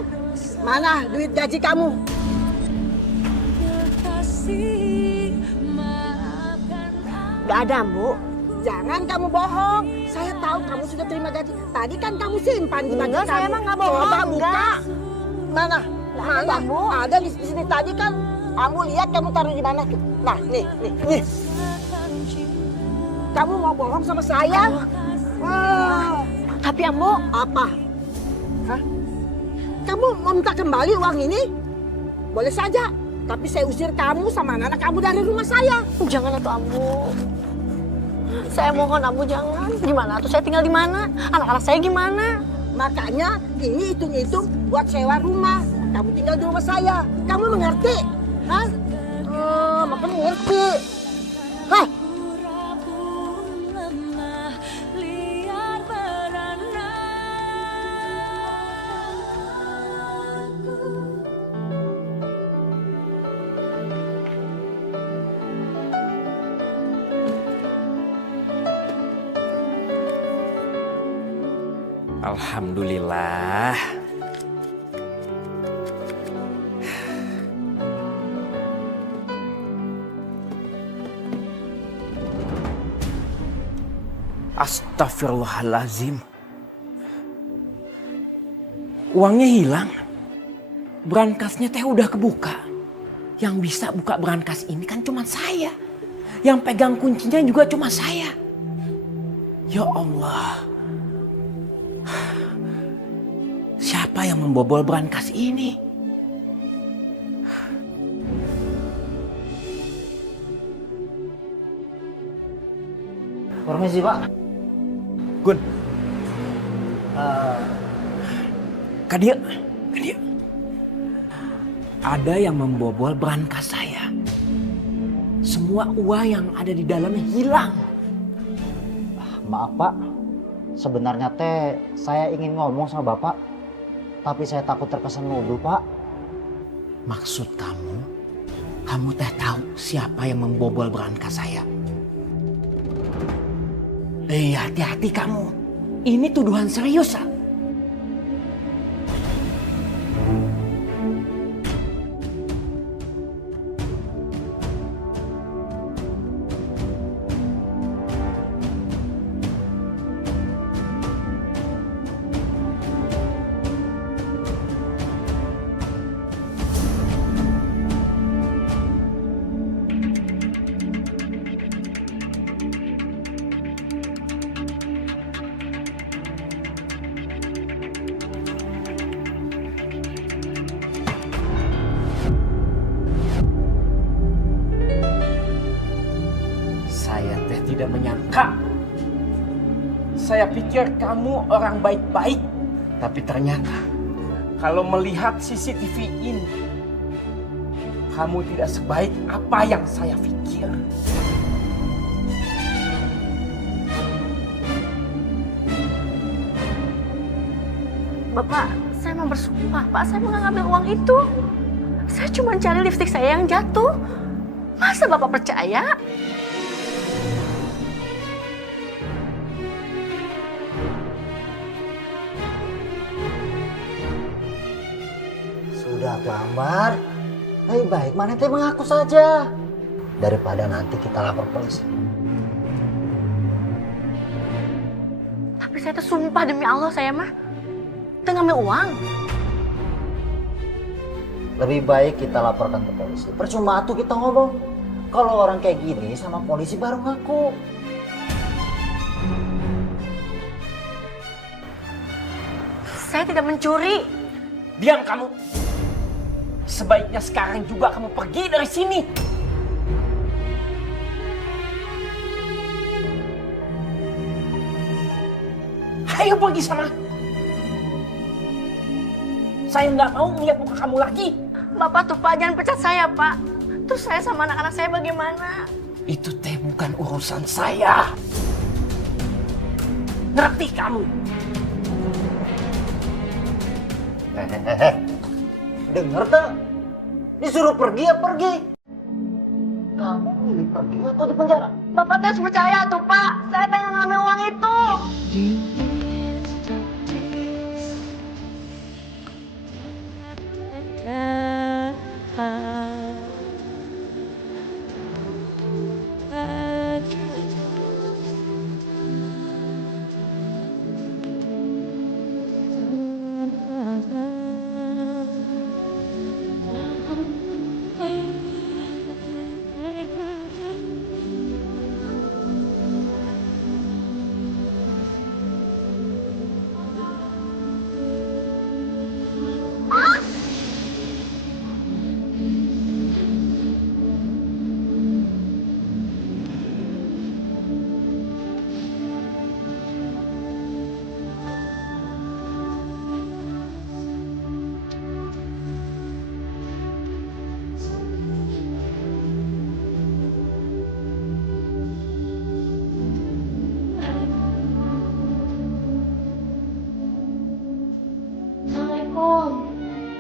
Mana duit gaji kamu? Gak ada, Bu. Jangan kamu bohong. Saya tahu kamu sudah terima gaji. Tadi kan kamu simpan di baju Enggak, kamu. saya emang nggak bohong, Coba buka. enggak. Mana? Ada, Bu. Ada di sini tadi kan. Kamu lihat kamu taruh di mana tuh? Nah, nih. Kamu mau bohong sama saya? Wah. Tapi Ambu, Apa? Hah? Kamu mau minta kembali uang ini? Boleh saja. Tapi saya usir kamu sama anak-anak kamu dari rumah saya. jangan atuh Ambu. Saya mohon Ambu jangan. Gimana tuh saya tinggal di mana? Anak-anak saya gimana? Makanya ini hitung-hitung buat sewa rumah. Kamu tinggal di rumah saya. Kamu mengerti? Hah? Oh, makanya mengerti. Alhamdulillah. Astagfirullahalazim. Uangnya hilang. Berangkasnya teh udah kebuka. Yang bisa buka berangkas ini kan cuma saya. Yang pegang kuncinya juga cuma saya. Ya Allah. Siapa yang membobol berangkas ini? Permisi Pak. Gun. Kadia. Ada yang membobol berangkas saya. Semua uang yang ada di dalamnya hilang. Maaf Pak, sebenarnya teh saya ingin ngomong sama Bapak, tapi saya takut terkesan nuduh Pak. Maksud kamu teh tahu siapa yang membobol berangkas saya? Hati-hati kamu. Ini tuduhan serius, ah. Saya teh tidak menyangka. Saya pikir kamu orang baik-baik. Tapi ternyata kalau melihat CCTV ini, kamu tidak sebaik apa yang saya pikir. Bapak, saya mau bersumpah, Pak, saya nggak ngambil uang itu. Saya cuma cari lipstik saya yang jatuh. Masa Bapak percaya? Sudah tuh Ambar, lebih baik mana teh mengaku saja daripada nanti kita lapor polisi. Tapi saya tuh sumpah demi Allah saya mah teu ngambil uang. Lebih baik kita laporkan ke polisi. Percuma tuh kita ngomong. Kalau orang kayak gini sama polisi baru ngaku. Saya tidak mencuri. Diam kamu. Sebaiknya sekarang juga kamu pergi dari sini. Ayo pergi sana. Saya nggak mau melihat muka kamu lagi. Bapak tuh Pak, jangan pecat saya Pak. Terus saya sama anak-anak saya bagaimana? Itu teh bukan urusan saya. Ngerti kamu? Hehehe. Dengar tak? Disuruh pergi ya pergi. Kamu pilih pergi atau di penjara? Bapak tuh harus percaya tuh Pak. Saya pengen ngambil uang itu.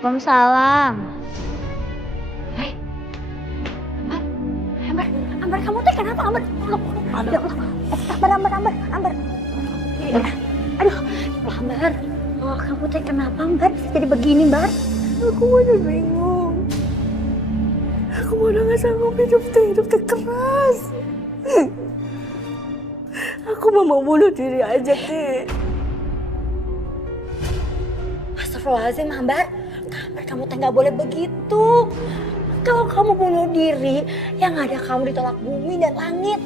Waalaikumsalam. Hei, Ambar, kamu teh kenapa Ambar? Ya Allah, Ambar. Aduh, Bar. Oh, kamu teh kenapa, Bar? Bisa jadi begini, Bar? Aku udah bingung. Aku udah gak sanggup hidup teh keras. Aku mau bunuh diri aja, Teh. Astagfirullahaladzim, Ambar. Kamu teh nggak boleh begitu. Kalau kamu bunuh diri, yang ada kamu ditolak bumi dan langit.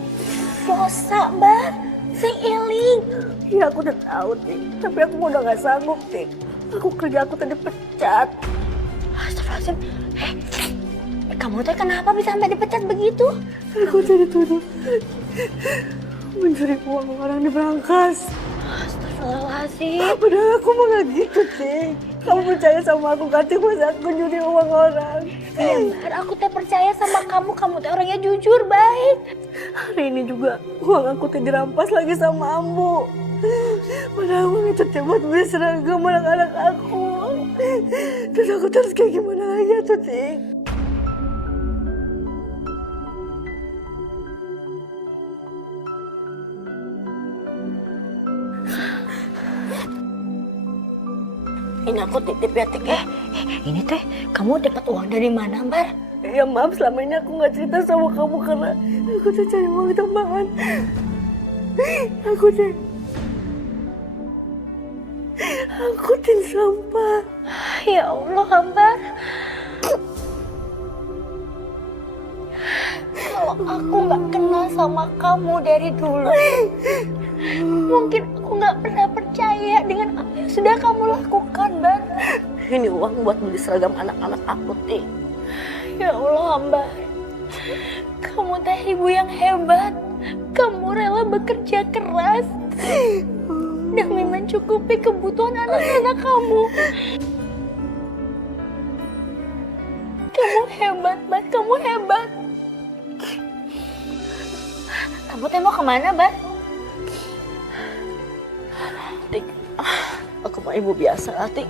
Dosa, Bar. Sing iling. Ya aku udah tahu, Teh. Tapi aku udah gak sanggup, Teh. Aku tadi pecat. Astagfirullahaladzim. Kamu teh kenapa bisa sampai dipecat begitu? Aku tadi tuduh mencuri uang orang di berangkas. Astagfirullahaladzim. Padahal aku mah gak gitu, Teh. Kamu percaya sama aku, Kati, masa aku nyuri uang orang? Iya, Bar. Aku teh percaya sama kamu. Kamu teh orangnya jujur, baik. Hari ini juga uang aku teh dirampas lagi sama Ambu. Padahal uang itu teh buat beli seragam anak-anak aku. Terus aku terus kayak gimana lagi tuh, Teh? Ini aku titip ya, Tik. Ini teh, kamu dapat uang dari mana, Bar? Ya maaf, selama ini aku gak cerita sama kamu karena aku tuh cari uang tambahan. Aku angkutin sampah. Ya Allah, Ambar. Kalau aku nggak kenal sama kamu dari dulu, mungkin aku nggak pernah percaya dengan apa yang sudah kamu lakukan, Bar. Ini uang buat beli seragam anak-anak aku, Tik. Ya Allah, Ambar. Kamu teh ibu yang hebat. Kamu rela bekerja keras demi mencukupi kebutuhan anak-anak kamu. Kamu hebat, Bar. Kamu hebat. Kamu teh mau kemana, Bar? Tik, aku mah ibu biasa, Tik.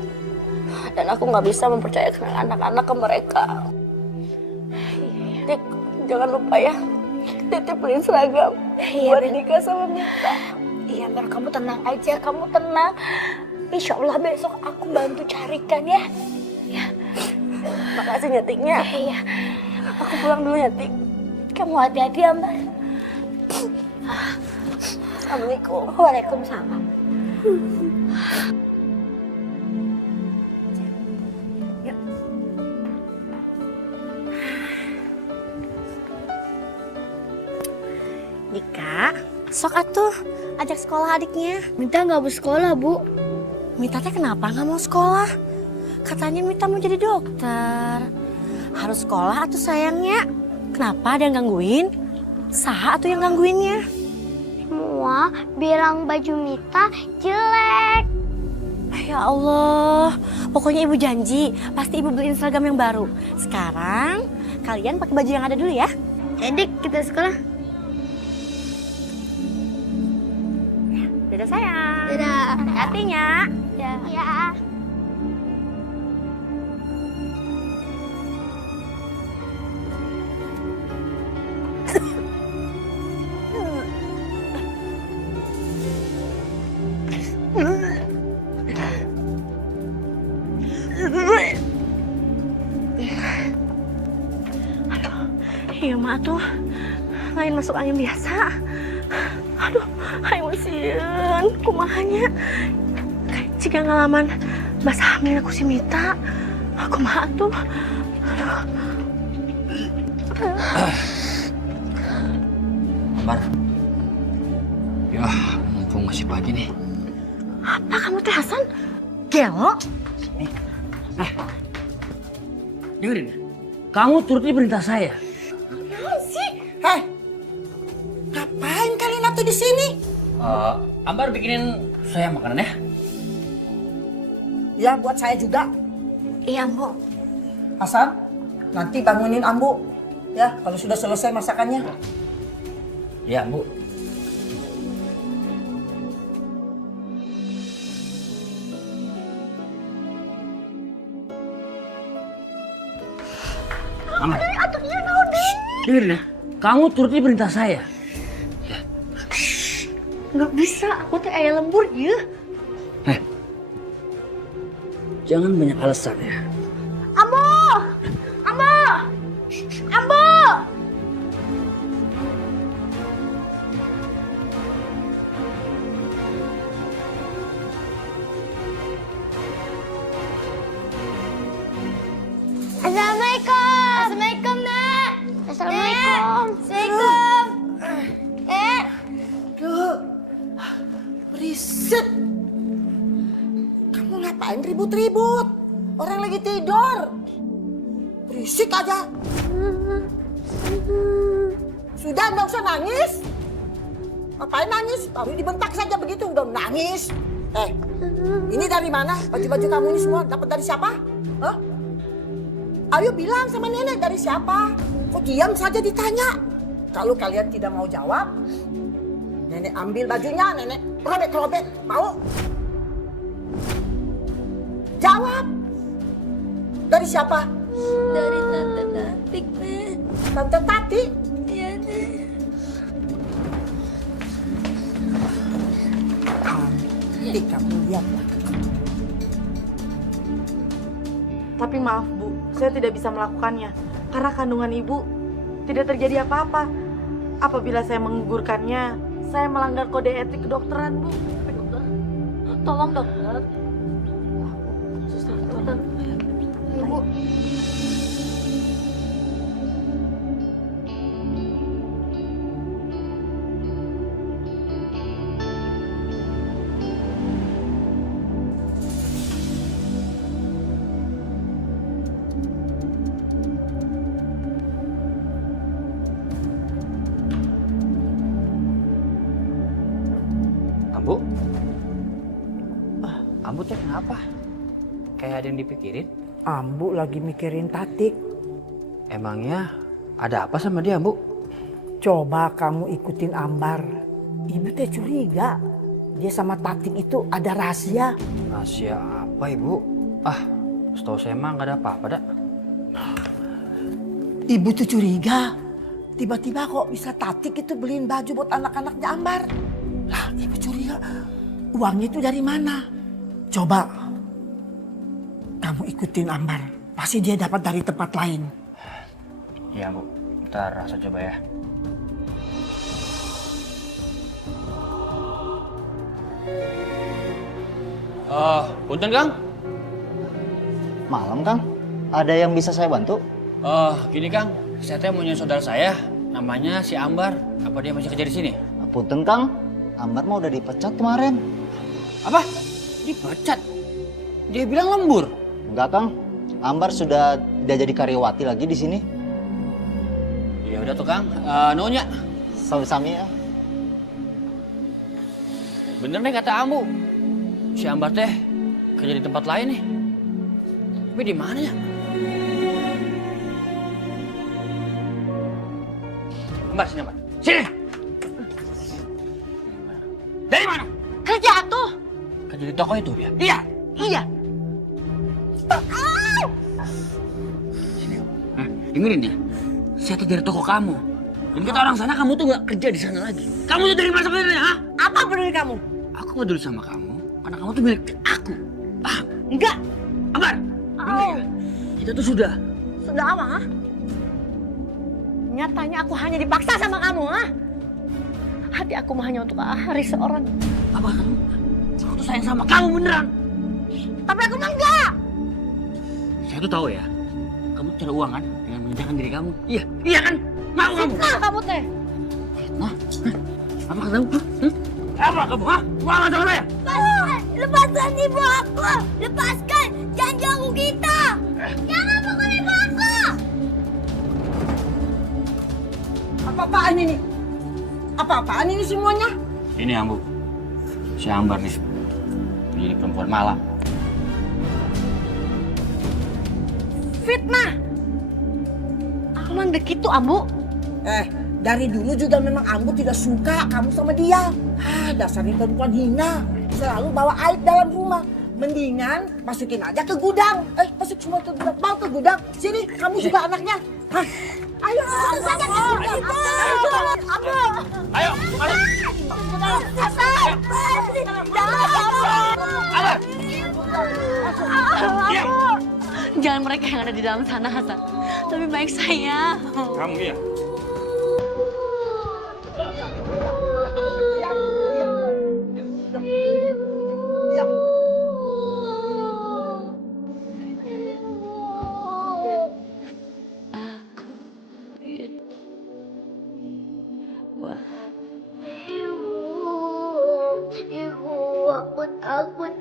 Dan aku nggak bisa mempercayakan anak-anak ke mereka. Tik, jangan lupa ya, Titip beliin seragam buat nikah sama Mita. Iya, Bar, kamu tenang aja, kamu tenang. Insya Allah besok aku bantu carikan ya. Ya. Makasih ya, Tiknya. Iya. Aku pulang dulu ya, Tik. Kamu hati-hati ya, Mbak. Assalamualaikum. Waalaikumsalam. Dika, sok atuh ajak sekolah adiknya. Mita nggak bersekolah, Bu. Mita teh kenapa nggak mau sekolah? Katanya Mita mau jadi dokter. Harus sekolah atuh sayangnya. Kenapa ada yang gangguin? Saha atuh yang gangguinnya? Semua bilang baju Mita jelek. Ya Allah, pokoknya ibu janji pasti ibu beliin seragam yang baru. Sekarang kalian pakai baju yang ada dulu ya. Jadi kita sekolah. Dadah sayang. Dadah. Hati-hatinya. Ya. Ya. Iya mak tuh lain masuk angin biasa. Aduh, ayo sieun kumahanya. Kayak jika ngalaman basah hamil aku si Mita. Kumaha tuh. Aduh. Ambar. Ya, mumpung masih pagi nih. Apa kamu teh Hasan? Gelo? Sini. Dengerin. Kamu turuti perintah saya. Hei, ngapain kalian atuh di sini? Ambar bikinin saya makanan ya. Ya, buat saya juga. Iya, Bu. Hasan, nanti bangunin Ambu. Ya, kalau sudah selesai masakannya. Ya, Bu. Ambar. Dengerin ya. Kamu turuti perintah saya. Nggak bisa, aku teh aya lembur ya. Jangan banyak alasan ya. Ambo! Ambo! Ambo! Assalamualaikum. Assalamualaikum, Nak. Assalamualaikum. Assalamualaikum. Duh, berisik. Kamu ngapain ribut-ribut? Orang lagi tidur. Berisik aja. Sudah, nggak usah nangis. Ngapain nangis? Baru dibentak saja begitu, udah nangis. Ini dari mana? Baju-baju kamu ini semua dapat dari siapa? Hah? Ayo bilang sama nenek dari siapa? Kok diam saja ditanya? Kalau kalian tidak mau jawab, nenek ambil bajunya, nenek robek-robek. Mau? Jawab. Dari siapa? Dari Tante Tatik, Nek. Tante Tati? Iya, Nek. Nanti kamu lihatlah. Tapi maaf Bu, saya tidak bisa melakukannya. Karena kandungan Ibu tidak terjadi apa-apa. Apabila saya menggugurkannya, saya melanggar kode etik kedokteran Bu. Tolong dokter. Suster, dokter. Ibu. Ambu? Ambu teh kenapa? Kayak ada yang dipikirin? Ambu lagi mikirin Tatik. Emangnya ada apa sama dia, Ambu? Coba kamu ikutin Ambar. Ibu teh curiga. Dia sama Tatik itu ada rahasia. Rahasia apa, Ibu? Setahu saya mah nggak ada apa-apa, dak. Ibu tuh curiga. Tiba-tiba kok bisa Tatik itu beliin baju buat anak-anaknya Ambar. Lah, ibu curiga. Uangnya itu dari mana? Coba kamu ikutin Ambar. Pasti dia dapat dari tempat lain. Iya, Bu. Ntar saya coba ya. Punten, Kang. Malam, Kang. Ada yang bisa saya bantu? Gini, Kang. Saya teh mau nyari saudara saya. Namanya si Ambar. Apa dia masih kerja di sini? Punten, Kang. Ambar mah udah dipecat kemarin. Apa? Dipecat? Dia bilang lembur. Enggak, Kang. Ambar sudah tidak jadi karyawati lagi di sini. Ya udah tuh, Kang. Nunya. Sami-sami ya. Bener nih kata Ambu. Si Ambar teh kerja di tempat lain nih. Tapi di mana ya? Ambar, sini Ambar. Sini! Dari mana? Kerja tuh. Kerja di toko itu ya? Iya, iya. Sini, Om. Dengerin ya. Saya tuh dari toko kamu. Dan kata orang sana kamu tuh gak kerja di sana lagi. Kamu tuh dari mana sebenarnya, ha? Apa peduli kamu? Aku peduli sama kamu karena kamu tuh milik aku. Paham? Enggak. Ambar, denger ya. Kita tuh sudah. Sudah apa, ha? Nyatanya aku hanya dipaksa sama kamu, ha? Hati aku mah hanya untuk Haris seorang. Apa kamu? Aku tuh sayang sama kamu beneran. Tapi aku mah enggak. Saya tuh tahu ya. Kamu cari uang kan dengan mengerjakan diri kamu. Iya, iya kan? Mau kamu? Fitnah kamu teh. Fitnah? Apa kamu? Apa kamu? Hah? Mau sama saya? Lepaskan ibu aku. Lepaskan. Jangan ganggu kita. Jangan pukul ibu aku. Apa-apaan ini? Apa-apaan ini semuanya? Ini Ambu. Si Ambar nih. Jadi perempuan malam. Fitnah. Aku mah begitu, Ambu. Dari dulu juga memang Ambu tidak suka kamu sama dia. Dasarnya perempuan hina. Selalu bawa aib dalam rumah. Mendingan masukin aja ke gudang. Masuk semua ke gudang. Mau ke gudang. Sini, kamu juga anaknya. Ayo, saja ke gudang. Ambu. Ayo, ayo. Jangan mereka yang ada di dalam sana, Hasan. Lebih baik saya. Kamu ya? Ibu, aku takut.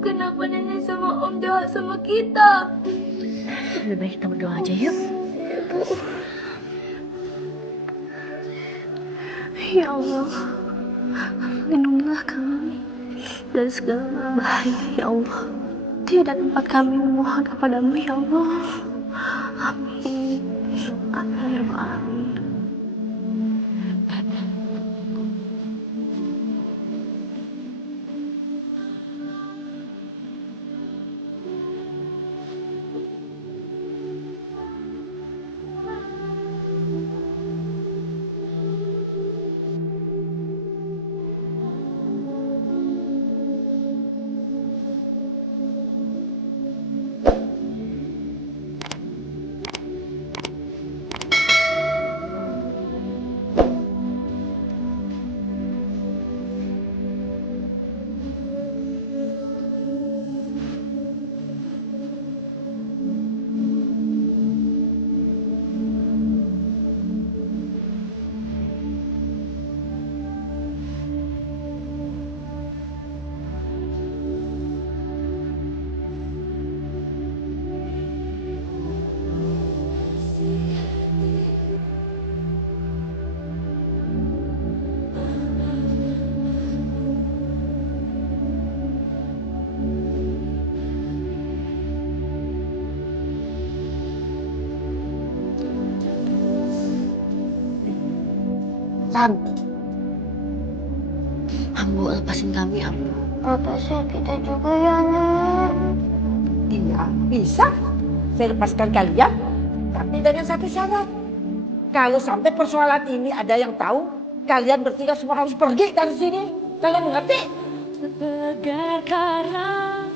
Kenapa nenek sama om jahat sama kita? Lebih baik kita berdoa aja yuk. Ya Allah, lindungilah kami dari segala bahaya ya Allah. Tiada tempat kami memohon kepadamu ya Allah. Amin. Amin ya Rabbal Alamin. Ambu, lepasin kami, Ambu. Lepasin kita juga ya, Nek. Iya, bisa. Saya lepaskan kalian. Tapi dengan satu syarat. Kalau sampai persoalan ini ada yang tahu, kalian bertiga semua harus pergi dari sini. Kalian mengerti? Tegar karang.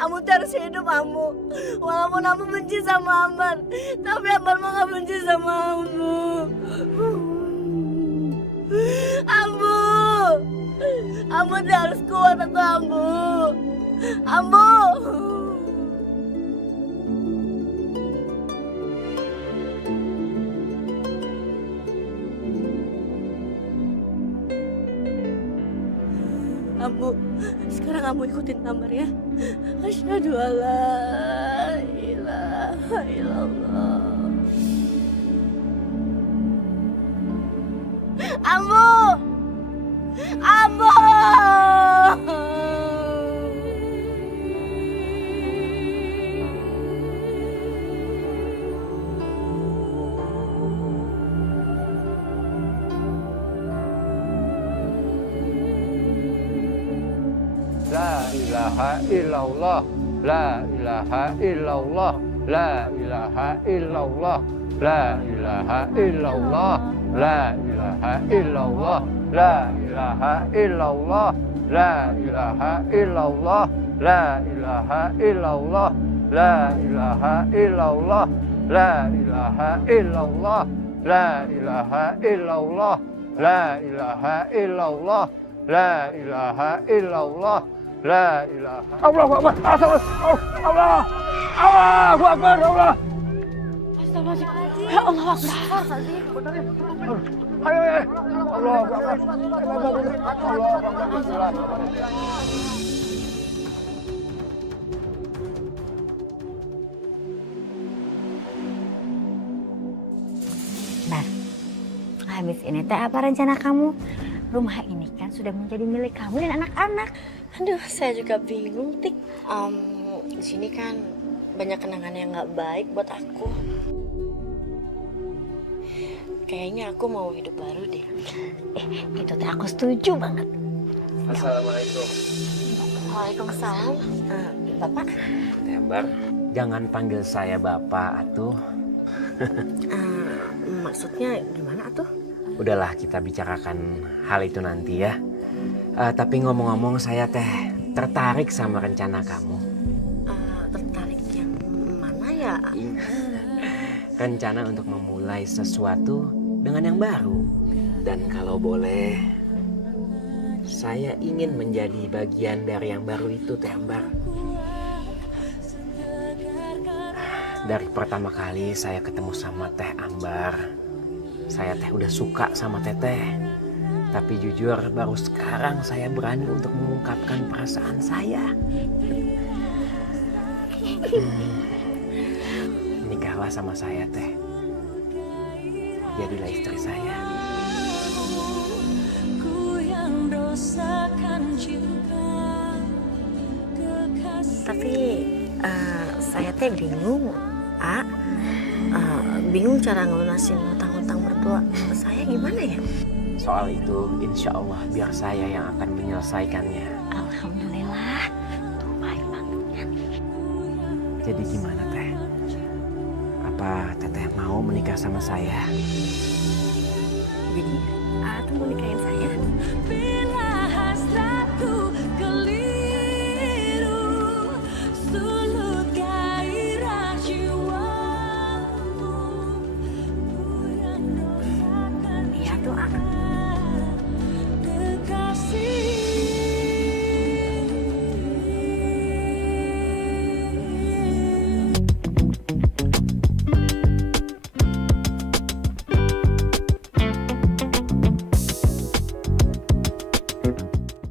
Ambu terus hidup, Ambu. Walaupun Ambu benci sama Ambar, tapi Ambar mah gak benci sama Ambu. Ambu harus kuat atau Ambu. Ambu, sekarang Ambu ikutin Ambar ya. Asyhadu alla ilaha illallah. Ambu! La ilaha illallah, la ilaha illallah, la ilaha illallah, la ilaha illallah, la ilaha illallah, La ilaha illallah. La ilaha illallah. La ilaha illallah. La ilaha illallah. La ilaha illallah. La ilaha illallah. La ilaha illallah. La ilaha illallah. La ilaha Allahu Akbar. Allah. Allahu Akbar. Allah. Ya Allah Akbar. Ayo. Allahu Akbar. Allahu Akbar. Bar, habis ini teh apa rencana kamu? Rumah ini kan sudah menjadi milik kamu dan anak-anak. Aduh, saya juga bingung, Tik. Di sini kan banyak kenangan yang nggak baik buat aku. Kayaknya aku mau hidup baru deh. Itu teh aku setuju banget. Assalamualaikum. Waalaikumsalam. Bapak? Tembar, jangan panggil saya Bapak atuh. Maksudnya gimana tuh? Udahlah kita bicarakan hal itu nanti ya. Tapi ngomong-ngomong saya teh tertarik sama rencana kamu. Tertarik yang mana ya? Rencana untuk memulai sesuatu dengan yang baru. Dan kalau boleh, saya ingin menjadi bagian dari yang baru itu, Teh Ambar. Dari pertama kali saya ketemu sama Teh Ambar, saya teh udah suka sama Teteh. Tapi jujur baru sekarang saya berani untuk mengungkapkan perasaan saya. Nikahlah sama saya, Teh. Jadilah istri saya. Tapi saya teh bingung, bingung cara ngelunasin hutang-hutang mertua saya gimana ya? Soal itu insya Allah biar saya yang akan menyelesaikannya. Alhamdulillah, tuh baik banget. Jadi gimana, Teh? Apa Teteh mau menikah sama saya? Jadi, tuh mau nikahin saya?